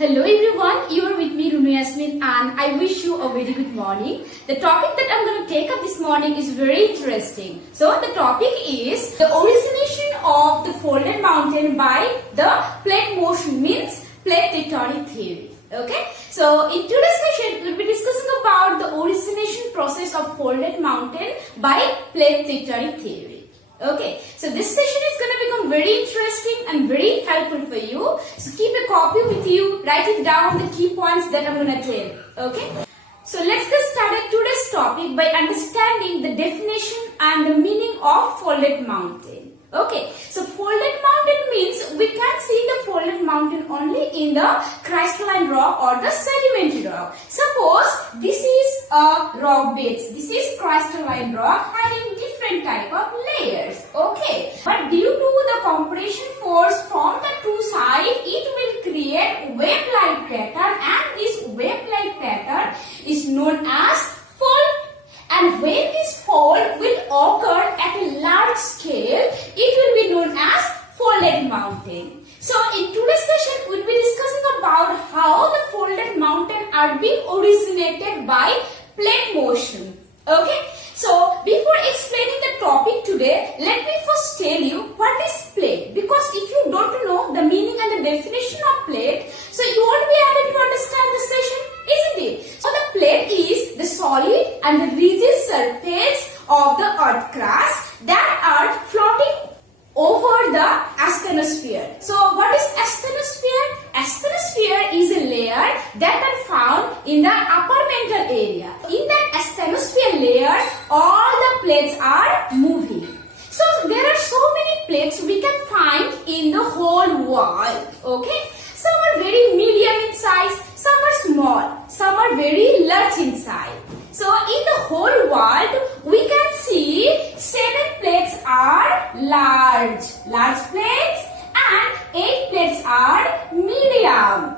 Hello everyone, you are with me Runu Yasmin and I wish you a very good morning. The topic that I'm going to take up this morning is very interesting. So the topic is the origination of the folded mountain by the plate motion, means plate tectonic theory. Okay, so in today's session we'll be discussing about the origination process of folded mountain by plate tectonic theory. Okay, so this session is going to become very interesting and very helpful for you. So keep a copy with you, write it down the key points that I'm going to tell. Okay, so let's get started today's topic by understanding the definition and the meaning of folded mountain. Okay, so folded mountain means we can see the folded mountain only in the crystalline rock or the sedimentary rock. Suppose this is a rock base, this is crystalline rock having different type of layers. Okay, but due to the compression force from the two sides, it will create wave-like pattern, and this wave-like pattern is known as fold. And when this fold will occur at a large scale, it will be known as folded mountain. So in today's session, we'll be discussing about how the folded mountain are being originated by plate motion. Okay, so before explaining the topic today, let me first tell you what is plate. Because if you don't know the meaning and the definition of plate, so you won't be able to understand the session, isn't it? So the plate is the solid and the rigid surface of the earth crust that are floating over the asthenosphere. So what is asthenosphere? Asthenosphere is a layer that are found in the upper mantle area. In that asthenosphere layer, all the plates are moving. So there are so many plates we can find in the whole world. Okay, some are very medium in size, some are small, some are very large in size. So in the whole world, we can see 7 plates are large plates, and 8 plates are medium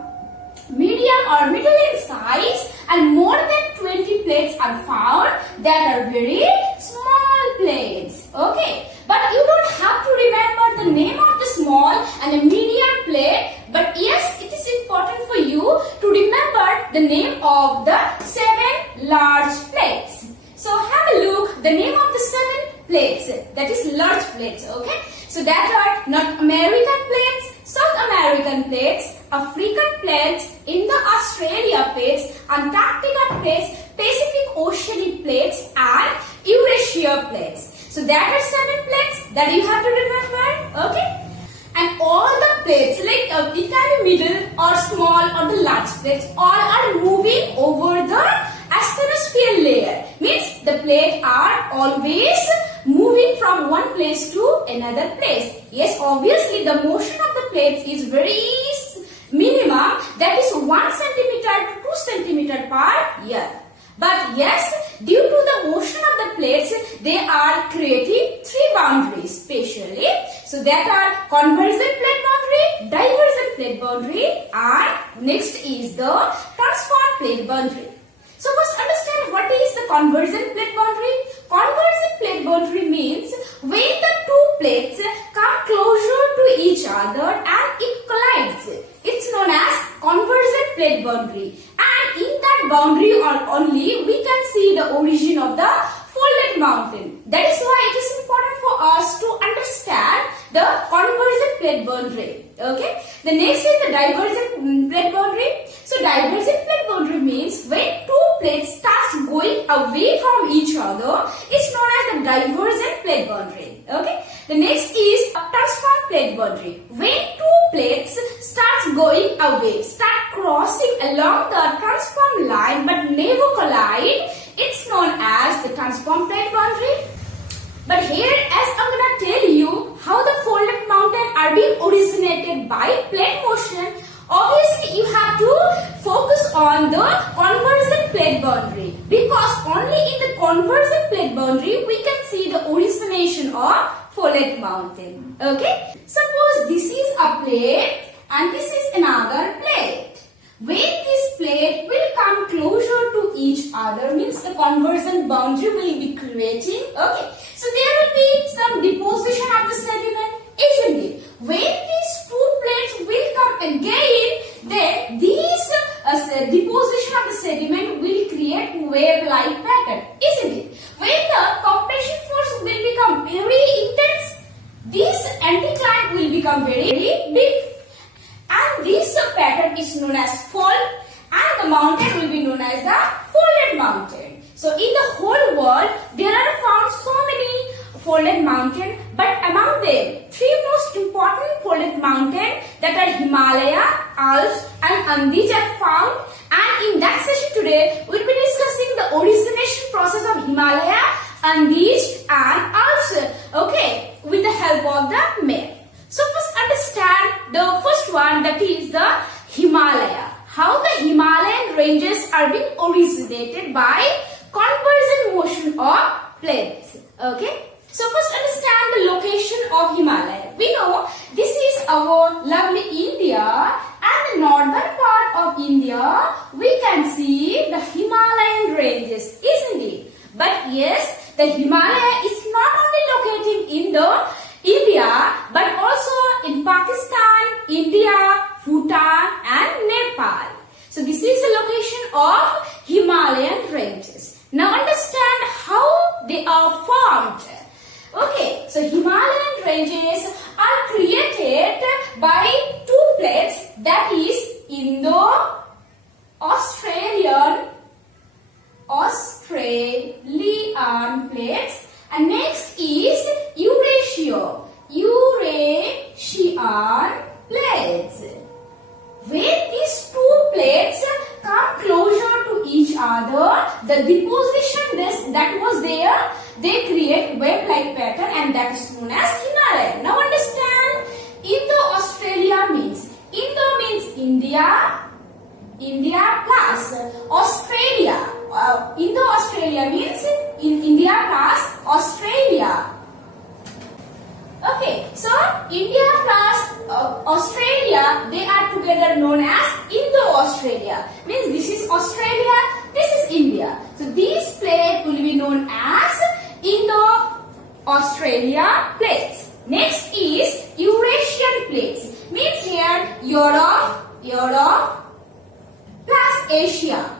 or middle in size, and more than 20 plates are found that are very small plates. Okay, but you don't have to remember the name of the small and a medium plate, but yes, it is important for you to remember the name of the 7 large plates. So have a look, the name of the 7 plates, that is large plates. Okay, so that are North American plates, South American plates, African plates, Indo-Australia plates, Antarctica plates, Pacific Oceanic plates, and Eurasia plates. So that are 7 plates that you have to remember. Okay. And all the plates, like it can be middle or small or the large plates, all are moving over the asthenosphere layer. Means the plates are always moving from one place to another place. Yes, obviously the motion of the plates is very minimum, that is 1 centimeter to 2 centimeter per year. But yes, due to the motion of the plates, they are creating 3 boundaries specially. So that are convergent plate boundary, divergent plate boundary, and next is the transform plate boundary. So first understand what is the convergent plate boundary. Convergent plate boundary means when the two plates come closer to each other and it collides. It's known as convergent plate boundary. And in that boundary only we can see the origin of the folded mountain. That is why it is important for us to understand the convergent plate boundary. Okay. The next is the divergent plate boundary. So divergent plate boundary means when two plates starts going away from each other, it's known as the divergent plate boundary. Okay. The next is transform plate boundary. When two plates starts going away, start crossing along the transform line but never collide, it's known as the transform plate boundary. But here, as I'm going to tell you how the folded mountain are being originated by plate motion, obviously you have to focus on the convergent plate boundary, because only in the convergent plate boundary we can see the origination of folded mountain. Okay, suppose this is a plate and this is another plate. When this plate will come closer to each other, means the convergent boundary will be creating. Okay, so there will be some deposition of the sediment, isn't it? When these two plates will come again, then These deposition of the sediment will create wave-like pattern, isn't it? When the compression force will become very intense, this anticline will become very big, and this pattern is known as fold, and the mountain will be known as the folded mountain. So in the whole world, there are found so many folded mountains, but among them, three most important folded mountains, that are Himalaya, Alps and Andes, are found. And in that session today, we will be discussing the origination process of Himalaya, Andes and Alps, okay, with the help of the map. So first understand the first one, that is the Himalaya. How the Himalayan ranges are being originated by convergent motion of plates. Okay. So first understand the location of Himalaya. We know this is our lovely India, and the northern part of India we can see the Himalayan ranges, isn't it? But yes, the Himalaya is not only located in the India but also in Pakistan, India, Bhutan and Nepal. So this is the location of Himalayan ranges. Now understand how they are formed. Okay, so Himalayan ranges are created by two plates, that is Australian plates, and next is Eurasian plates. When these two plates come closer to each other, the deposition that was there, they create wave-like pattern, and that is known as Himalaya. Now understand, Indo-Australia means, Indo means India plus Australia. Indo-Australia means India plus Australia. Okay, so India plus Australia, they are together known as Indo-Australia. Means this is Australia, this is India. So these plates will be known as Indo-Australia plates. Next is Eurasian plates. Means here Europe plus Asia,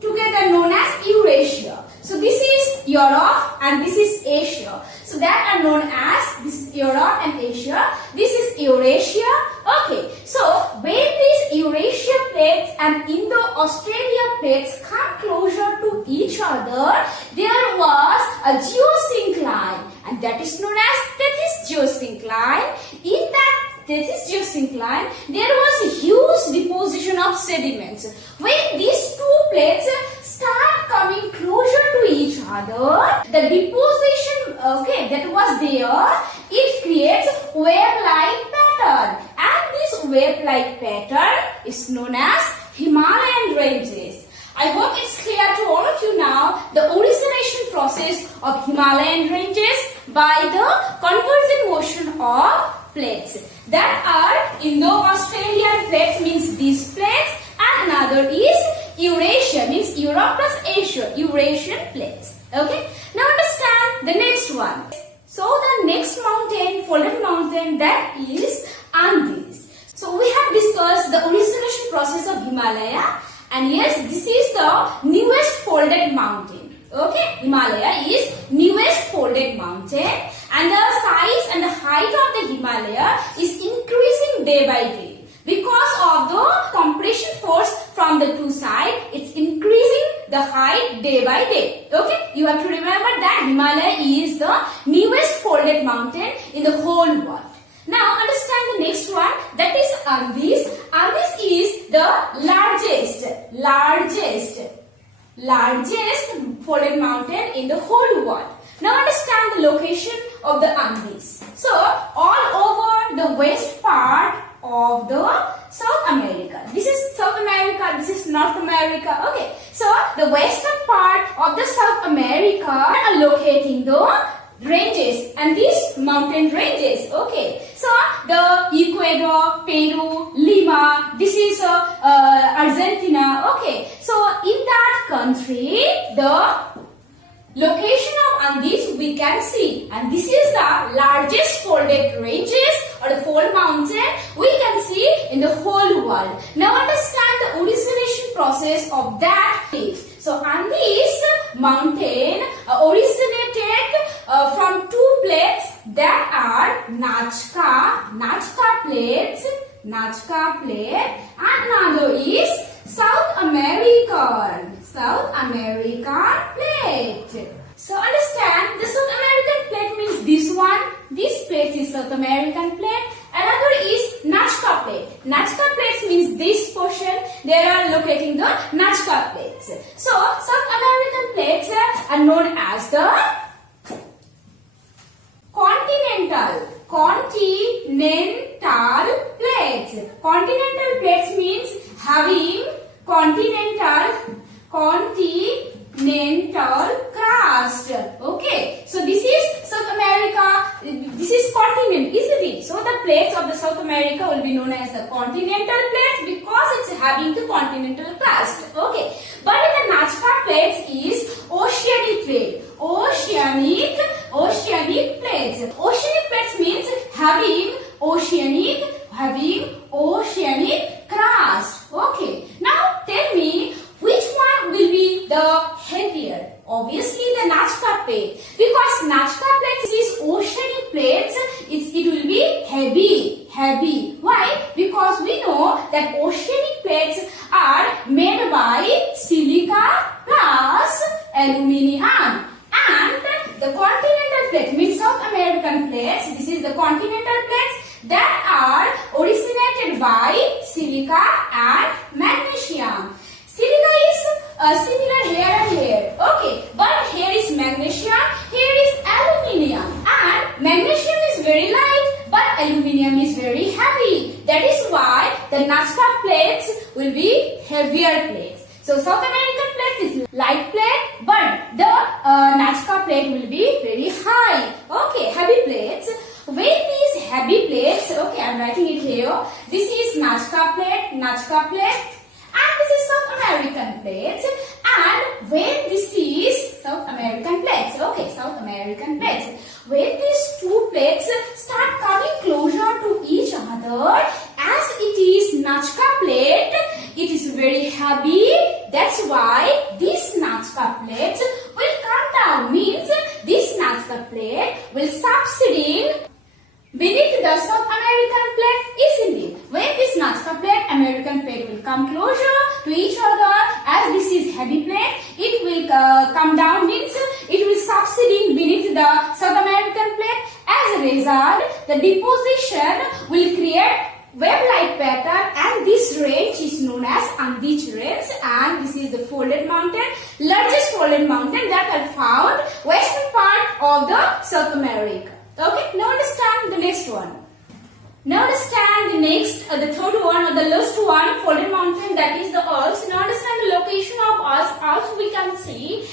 together known as Eurasia. So this is Europe and this is Asia. So that are known as, this is Europe and Asia, this is Eurasia. Okay, so when these Eurasia plates and Indo-Australia plates come closer to each other, there was a geosyncline, and that is known as Tethys geosyncline. In that Tethys geosyncline, there was a huge deposition of sediments. When these two plates start coming closer to each other, the deposition, that was there, it creates wave-like pattern, and this wave-like pattern is known as Himalayan ranges. I hope it's clear to all of you now the origination process of Himalayan ranges by the convergent motion of plates. That are Indo-Australian plates, means these plates, and another is Eurasia, means Europe plus Asia, Eurasian plates. Okay, now understand the next one. So the next mountain, folded mountain, that is Andes. So we have discussed the origination process of Himalaya, and yes, this is the newest folded mountain. Okay, Himalaya is newest folded mountain, and the size and the height of the Himalaya is increasing day by day. Because of the compression force from the two sides, it's increasing the height day by day. Okay, you have to remember that Himalaya is the newest folded mountain in the whole world. Now understand the next one, that is Andes. Andes is the largest folded mountain in the whole world. Now understand the location of the Andes. So all over the west part of the South America. This is South America, this is North America. Okay, so the western part of the South America are locating the ranges, and these mountain ranges. Okay, so the Ecuador, Peru, Lima, this is Argentina. Okay, so in that country, the location of Andes we can see, and this is the largest folded ranges or the fold mountain we can see in the whole world. Now understand the origination process of that place. So Andes mountain originated from two plates that are Nazca plate, and another is South American plate. So understand, the South American plate means this one. This plate is South American plate. Another is Nazca plate. Nazca plates means this portion. They are locating the Nazca plates. So South American plates are known as the continental plates. Continental plates means having continental crust. Okay, so this is South America, this is continent, isn't it? So the plates of the South America will be known as the continental plates because it's having the continental crust. Okay, but in the Nazca plates is oceanic plate. Oceanic plates. Oceanic plates means having oceanic crust. Okay, now tell me, which one will be the heavier? Obviously the Nazca plate, because Nazca plates is oceanic plates, it will be heavy. Why? Because we know that oceanic plates are made by silica plus aluminium, and the continental plate means South American plates. This is the continental plates that are originated by silica and magnesium. Silica is similar here and here. Okay, but here is magnesium, here is aluminium, and magnesium is very light, but aluminium is very heavy. That is why the Nazca plates will be heavier plates. So South American plate is light plate, but the Nazca plate will be very high. Okay, heavy plates. When these heavy plates, okay, I am writing it here. This is Nazca plate, and this is South American plates. And when this is South American plates, okay, South American plates. When these two plates start coming closer to each other, as it is Nazca plate, it is very heavy. That's why this Nazca plate will come down. Means this Nazca plate will subsiding beneath the South American plate easily. When this Nazca plate, American plate will come closer to each other, as this is heavy plate, it will come down, means it will subsiding beneath the South American plate. As a result, the deposition will create wave-like pattern, and this range is known as Andes range, and this is the folded mountain, largest folded mountain that are found western part of the South America. Okay, now understand the next one. Now understand the next, the third one or the last one, folded mountain, that is the Alps. Now understand the location of Alps we can see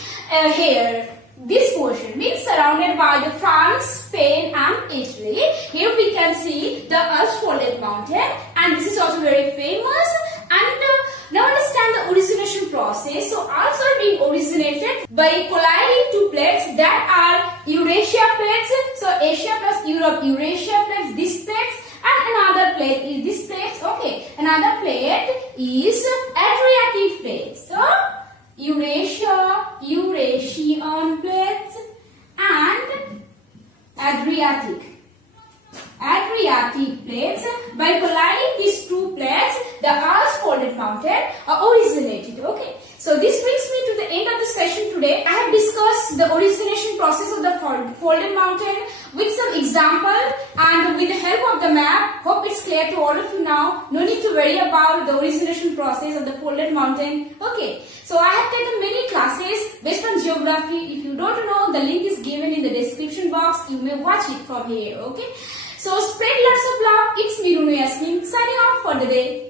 here. This portion means surrounded by the France, Spain and Italy. Here we can see the Alps folded mountain, and this is also very famous. And now understand the origination process. So Alps are being originated by colliding two plates that are Eurasia plates. So Asia plus Europe, Eurasia plates, this plates, and another plate is this plate. Okay, another plate is Adriatic plate. So Eurasian plates and Adriatic plates. By colliding these two plates, the Alps folded mountain are originated. Okay, so this brings me to the end of the session today. I have discussed the origination process of the folded mountain with some example and with the help of the map. Hope it's clear to all of you now. No need to worry about the origination process of the folded mountain. Okay, so I have taken many classes based on geography. If you don't know, the link is given in the description box. You may watch it from here. Okay, so spread lots of love. It's me, Yasmin, signing off for the day.